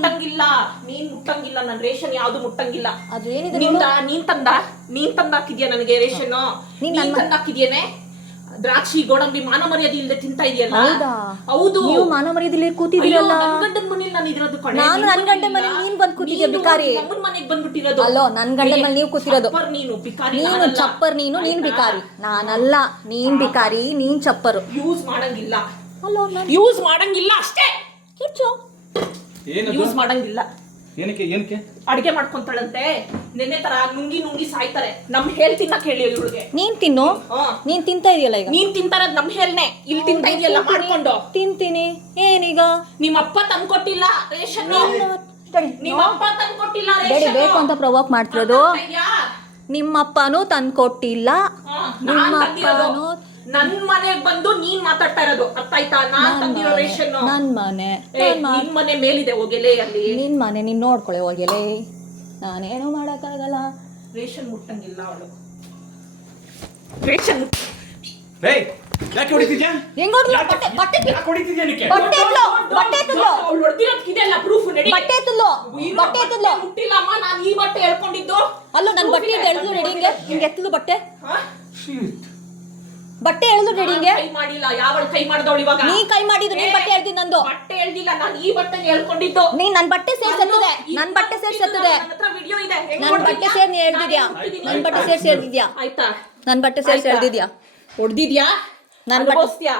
ಮುಟ್ಟಂಗಿಲ್ಲ ನೀನ್ ಮುಟ್ಟಂಗಿಲ್ಲ ನನ್ ರೇಷನ್ ಯಾವ್ದು ಮುಟ್ಟಂಗಿಲ್ಲ. ಅದು ಏನಿದೆ ನಿಂದ ನೀನ್ ತಂದ ನೀನ್ ತಂದಾಕಿದ್ಯಾ ನನಗೆ ರೇಷನ್? ನೀನ್ ನೀನ್ ನನ್ನ- ತಂದಾಕಿದ್ಯೇನೆ? ದ್ರಾಕ್ಷಿ ಗೋಡಂಬಿ ಮಾನ ಮರ್ಯಾದೆ ಇಲ್ಲದೆ ತಿಂತಾ ಇದೆಯಲ್ಲ? ಹೌದಾ? ಹೌದು. ನೀವು ಮಾನ ಮರ್ಯಾದಲ್ಲಿ ಅಯ್ಯೋ, ಕೂತಿದ್ದೀರಲ್ಲ ನನ್ ಗಂಡನ್ ಮನೇಲಿ ನಾನು ಇರೋದು ಕಡೆ ನಾನು ನನ್ನ ನನ್ ಗಂಡನ್ ಮನೇಲಿ ನೀನ್ ಬಂದ್ ಕೂತಿದ್ಯ ಬಿಕಾರಿ. ನಮ್ಮನ್ ಮನೆಗ್ ಬಂದ್ಬಿಟ್ಟಿರೋದು. ಅಲ್ಲೋ, ನನ್ ಗಂಡ ಮನೇಲಿ ನೀವು ಕೂತಿರೋದು. ಚಪ್ಪರ್ ನೀನು ಬಿಕಾರಿ ನೀನು ಚಪ್ಪರ್ ನೀನು ನೀನ್ ಬಿಕಾರಿ ನಾನಲ್ಲ ನೀನ್ ಬಿಕಾರಿ ನೀನ್ ಚಪ್ಪರ್. ಯೂಸ್ ಮಾಡಂಗಿಲ್ಲ. ಅಲ್ಲೋ ಯೂಸ್ ಮಾಡಂಗಿಲ್ಲ ಅಷ್ಟೇ. ಯೂಸ್ ಮಾಡಂಗಿಲ್ಲ. ಏನಕ್ಕೆ ಏನಕ್ಕೆ? ಅಡಿಗೆ ಮಾಡ್ಕೊಂತಾಳಂತೆ. ನೆನ್ನೆ ತರ ನುಂಗಿ ನುಂಗಿ ಸಾಯ್ತಾರೆ. ನಮ್ ಹೇಳ್ ತಿನ್ನಕ್ ಹೇಳಿ ಇವಳಿಗೆ ನೀನ್ ತಿನ್ನು? ನೀನ್ ತಿಂತಾ ಇದೆಯಲ್ಲ ಈಗ? ನೀನ್ ತಿಂತಾರ ನಮ್ ಹೇಳ್ನೆ. ಇಲ್ಲಿ ತಿಂತಾ ಇದೆಯಲ್ಲ ಮಾಡ್ಕೊಂಡು. ತಿಂತೀನಿ. ಏನೀಗ? ನಿಮ್ಮಪ್ಪ ಅಪ್ಪ ತಂದ್ಕೊಟ್ಟಿಲ್ಲ ರೇಷನ್ ತಡಿ, ನಿಮ್ಮ ಅಪ್ಪ ತಂದ್ಕೊಟ್ಟಿಲ್ಲ ಬೇಡಿ ರೇಷನ್ ಬೇಕು ಅಂತ ಪ್ರವೋಕ್ ಮಾಡ್ತಿರೋದು. ನಿಮ್ಮಪ್ಪನೂ ತಂದ್ಕೊಟ್ಟಿಲ್ಲ ಕೊಟ್ಟಿಲ್ಲ. ನಿಮ್ಮ ನಾನ್ ಮನೆಗ್ ಬಂದು ನೀನ್ ಮಾತಾಡ್ತಾ ಇರೋದು. ಅರ್ಥ ಆಯ್ತಾ ನಾನ್ ನನ್ ತಂದಿರೋ ಮನೆ ರೇಷನ್ ನನ್ ಮನೆ ನನ್ ಮ- ನಿನ್ ಮನೆ ಮೇಲಿದೆ ಹೋಗೆಲೆ ಅಲ್ಲಿ. ನಿನ್ ಮನೆ ನೀನ್ ನೋಡ್ಕೊಳ್ಳೆ ಹೋಗಿಲೆ. ನಾನೇನು ಮಾಡಕ್ಕಾಗಲ್ಲ. ರೇಷನ್ ಮುಟ್ಟಂಗಿಲ್ಲ ಅವಳು. ರೇಷನ್ ಮುಟ್ಟ- ಏಯ್ ಯಾಕೆ ಹೊಡಿತಿದ್ಯಾ? ಹೆಂಗ್ ಹೊಡ್ದ್ಲು? ಯಾಕೆ- ಬಟ್ಟೆ- ಬಟ್ಟೆ ಯಾಕೆ ಹೊಡಿತಿದ್ಯಾ ನಿಕ್ಕೆ ಬಟ್ಟೆ ಎತ್ಲು, ಬಟ್ಟೆ ಎತ್ತಲು ಅವ್ಳು ಹೊಡ್ದಿರೋದ್ ಇದೆಯಲ್ಲ ಪ್ರೂಫ್ ನಡಿ. ಬಟ್ಟೆ ಎತ್ತಲು ಇರೋ ಬಟ್ಟೆ ಎತ್ತಲು ಮುಟ್ಟಿಲ್ಲಮ್ಮ ನಾನ್ ಈ ಬಟ್ಟೆ ಹೇಳ್ಕೊಂಡಿದ್ದು ಅಲ್ಲೂ ನನ್ ಬಟ್ಟೆ ಎಳ್ದು ರೆಡಿ ಹಿಂಗೆ ಹಿಂಗೆ ಎತ್ತಲು ಬಟ್ಟೆ. ಹಾ? ಬಟ್ಟೆ ಹೇಳಿದ್ರು ಹಿಂಗೆ. ಕೈ ಮಾಡಿಲ್ಲ ಯಾವಳು ಕೈ ಮಾಡ್ದವಳು ಇವಾಗ? ನೀ ಕೈ ಮಾಡಿದ್ರು ನೀ ಬಟ್ಟೆ ಎಳ್ದಿ ನಂದು. ಬಟ್ಟೆ ಹೇಳ್ದಿಲ್ಲ ನಾನು ಈ ಬಟ್ಟೆ ಹೇಳ್ಕೊಂಡಿದ್ದು ನೀ ನನ್ ಬಟ್ಟೆ ಸೇರ್ಸತ್ತದೆ ನನ್ನ ಬಟ್ಟೆ ಸೇರ್ಸತ್ತದೆ ವಿಡಿಯೋ ಇದೆ. ಹೆಂಗ್ ನನ್ ಬಟ್ಟೆ? ಸೇರ್ ನೀ ಎಳ್ದಿದ್ಯಾ? ನಾನ್ ನನ್ ಬಟ್ಟೆ ಸೇರ್ಸಿ ಎಳ್ದಿದ್ಯಾ? ಆಯ್ತಾ? ನನ್ ಬಟ್ಟೆ ಸೇರ್ಸಿ ಆಯ್ತಾ? ಎಳ್ದಿದ್ಯಾ? ಹೊಡ್ದಿದ್ಯಾ? ನನ್ ಬಟ್ಟೆ-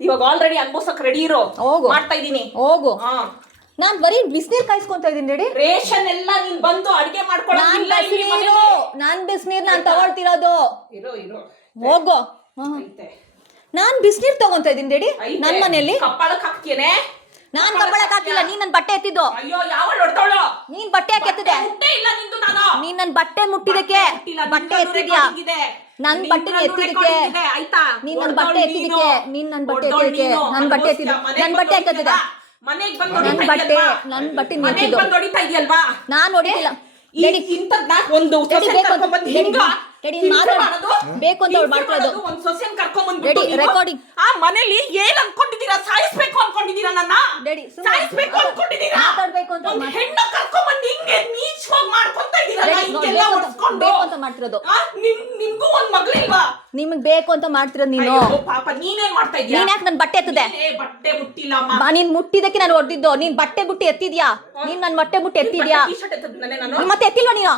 ಇವಾಗ ಆಲ್ರೆಡಿ ಅನ್ಬೋಸಕ್ ರೆಡಿ ಇರೋ. ಹೋಗು. ಮಾಡ್ತಾ ಇದೀನಿ ಹೋಗು. ಹಾ. ನಾನ್ ಬರೀ ಬಿಸಿನೀರ್ ಕಾಯಿಸ್ಕೊಂತ ಇದೀನಿ ರೆಡಿ ರೇಷನ್ ಎಲ್ಲ ನೀನ್ ಬಂದು ಅಡಿಗೆ ನಾನ್ ಬಿಸಿನೀರು ಮನೇಲಿ. ನಾನ್ ಬಿಸಿನೀರ್ ನಾನ್ ತಗೊಳ್ತಿರೋದು. ಇರೋ ಇರೋ. ಹೋಗು. ಐತೆ. ನಾನ್ ಬಿಸಿನೀರ್ ತಗೊಂತ ಇದೀನಿ ರೆಡಿ ನನ್ ಮನೆಯಲ್ಲಿ. ಕಪ್ಪಳಕ್ ನಾನ್ ಕಪ್ಪಳಕ್ ಹಾಕಿಲ್ಲ ನೀನ್ ನನ್ ಬಟ್ಟೆ ಎತ್ತಿದ್ದು. ಅಯ್ಯೋ ಯಾವ ಹೊಡ್ತಾವಳು? ನೀನ್ ಬಟ್ಟೆ ಯಾಕೆ ಎತ್ತಿದೆ ಇಲ್ಲ ನಿಂದು ನಾನು. ನೀನ್ ನನ್ ಬಟ್ಟೆ ಮುಟ್ಟಿದಕ್ಕೆ ಬಟ್ಟೆ ಎತ್ತಿದ್ಯಾ? ನನ್ ಬಟ್ಟೆ ಎತ್ತಿದಕ್ಕೆ ಆಯ್ತಾ? ನೀನ್ ನನ್ ಬಟ್ಟೆ. ಎತ್ತಿದಕ್ಕೆ ನೀನ್. ನನ್ ಬಟ್ಟೆ ಎತ್ತಿದಕ್ಕೆ ನೀನು. ಬಟ್ಟೆ ಎತ್ತಿದೆ ನನ್ ಬಟ್ಟೆ ಎತ್ತಿದೆ ಹೊಡಿತೀಯಲ್ವಾ? ಮನೆಗ್ ನನ್ ಬಟ್ಟೆ? ನನ್ ಬಟ್ಟೆ ನೀನ್ ಎತ್ತಿದ್ದು. ನಾನ್ ಹೊಡಿತಿಲ್ಲ. ಇಂಥದ್ನ ಒಂದು ಬೇಕು ಅಂತ ಮಾಡ್ಕೊಳ್ಳೋದು. ಒಂದ್ ಸೊಸೆನ್ ಕರ್ಕೊಂಡ್ಬಂದ್ಬಿಟ್ಟು ರೆಕಾರ್ಡಿಂಗ್ ಆ ಮನೇಲಿ ಏನ್ ಅನ್ಕೊಂಡಿದೀರಾ ಸಾಯಿಸ್ಬೇಕು ಅನ್ಕೊಂಡಿದೀರಾ ನನ್ನ? ರೆಡಿ, ಸಾಯಿಸ್ಬೇಕು ಅನ್ಕೊಂಡಿದ್ದೀರಾ? ಮಾತಾಡ್ಬೇಕು ಅಂತ ಹೆಣ್ಣು ಕರ್ಕೊಂಡ್ಬಂದು ಹಿಂಗೆ ನೀಚವಾಗಿ ಮಾಡ್ಕೊಂತ ಹಿಂಗೆಲ್ಲ ಅಂತ- ಹೊಡ್ಸ್ಕೊಂಡು ಬೇಕು ಅಂತ ಮಾಡ್ತಿರೋದು. ನಿಮ್ ನಿಮ್ಗೂ ನಿಮಗ್ ಬೇಕು ಅಂತ ಮಾಡ್ತಿರೋ ನೀನು. ಅಯ್ಯೋ, ಪಾಪ ನೀನೇನ್ ಮಾಡ್ತಾ ಇದೀಯ ನೀನ್ ಯಾಕೆ ನನ್ ಬಟ್ಟೆ ಎತ್ತದೆ? ನೀನೇ ಬಟ್ಟೆ ಮುಟ್ಟಿಲ್ಲ ಅಮ್ಮ. ಬಾ ನೀನ್ ಮುಟ್ಟಿದಕ್ಕೆ ನಾನು ಹೊಡೆದಿದ್ದು. ನೀನ್ ಬಟ್ಟೆ ಬುಟ್ಟಿ ಎತ್ತಿದ್ಯಾ? ನೀನ್ ನನ್ ಬಟ್ಟೆ ಬುಟ್ಟಿ ಎತ್ತಿದ್ಯಾ? ನಾನು. ನೀನ್ ಮತ್ತೆ ಎತ್ತಿಲ್ವಾ ನೀನು.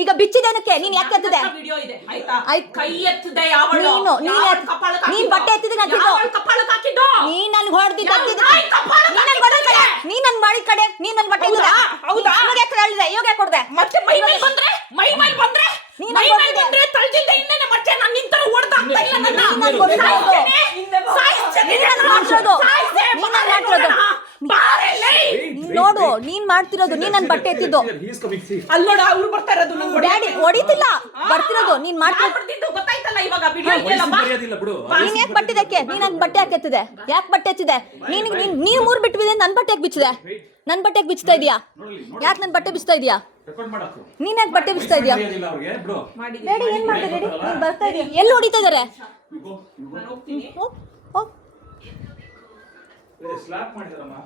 ಈಗ ಬಿಚ್ಚಿದೇನಕ್ಕೆ ನೀನ್ ಯಾಕೆ ಎತ್ತದೆ? ವಿಡಿಯೋ ಇದೆ ಆಯ್ತಾ? ಆಯ್ತ್. ಕೈ ಎತ್ತದೆ ಯಾವಳು? ನೀನು, ನೀನ್ ಕಪಾಳಕ್ಕೆ ನೀನ್ ಹಾಕಿದ್ದು? ಬಟ್ಟೆ ಎತ್ತಿದ್ದು ನಾನ್ ಕಪಾಳಕ್ಕೆ ಹಾಕಿದ್ದು? ನೀನ್ ನನ್ಗೆ ಹೊಡೆದಿದ್ದ ಯಾವ ನಾಯಿ ಕಪಾಳಕ್ಕೆ ನೀನ್ ನನ್ ಕಡೆ ನೀನ್ ನನ್ ಮಾಡಿ ಕಡೆ ನೀನ್ ನನ್ ಬಟ್ಟೆ ಹೌದಾ? ಎತ್ತಿದೆ. ಹೌದಾ? ಇವಾಗ ಯಾಕೆ ಹೇಳಿದೆ ಇವಾಗ ಯಾಕೆ ಕೊಡ್ದೆ ಮತ್ತೆ ಮೈ ಮೇಲೆ ಬಂದ್ರೆ? ಮೈ ಮೇಲೆ ಬಂದ್ರೆ? ನೀನ್ ಮೈ ನನ್ ಮೇಲೆ ಬಂದ್ರೆ ನೋಡು. ನೀನ್ ಮಾಡ್ತಿರೋದು ನೀನ್ ನನ್ ಬಟ್ಟೆ ಎತ್ತಿದ್ದು. ಅಲ್ಲ್ ನೋಡು ಅವ್ರು ಬರ್ತಾ ಇರೋದು ಡ್ಯಾಡಿ ಹೊಡಿತಿಲ್ಲ. ಬರ್ತಿರೋದು. ನೀನ್ ಮಾಡ್ತಿರೋದು ಗೊತ್ತಾಯ್ತಲ್ಲ ಇವಾಗ ವಿಡಿಯೋ ಇದೆಯಲ್ಲ ಬಾ. ಬಿಡು. ನೀನ್ ಯಾಕೆ ಬಟ್ಟಿದಕ್ಕೆ ನೀನ್ ನನ್ ಬಟ್ಟೆ ಯಾಕೆ ಎತ್ತಿದೆ ಯಾಕೆ ಬಟ್ಟೆ ಹಚ್ಚಿದೆ? ನೀನು ನೀನ್ ನೀನ್ ಮೂರ್ ಬಿಟ್ಟಿದೆ ನನ್ ಬಟ್ಟೆ ಯಾಕೆ ಬಿಚ್ಚಿದೆ? ನನ್ ಬಟ್ಟೆ ಯಾಕೆ ಬಿಚ್ತಾ ಇದೀಯಾ? ಯಾಕೆ ನನ್ ಬಟ್ಟೆ ಬಿಚ್ತಾ ಇದೀಯಾ? ರೆಕಾರ್ಡ್ ಮಾಡಾಕು. ನೀನ್ ಯಾಕೆ ಬಟ್ಟೆ ಬಿಚ್ತಾ ಇದೀಯಾ? ಅವ್ರಿಗೆ ಬಿಡು. ಡ್ಯಾಡಿ ಏನ್ ಮಾಡ್ತಾ ಡ್ಯಾಡಿ ನೀನ್ ಬರ್ತಾ ಇದೀಯ? ಎಲ್ಲಿ ಹೊಡಿತಾ ಇದಾರೆ? ನಾನು ಹೋಗ್ತೀನಿ. ಹೋಗ್, ಹೋಗ್. ಸ್ಲಾಪ್ ಮಾಡಿದಾರಮ್ಮ.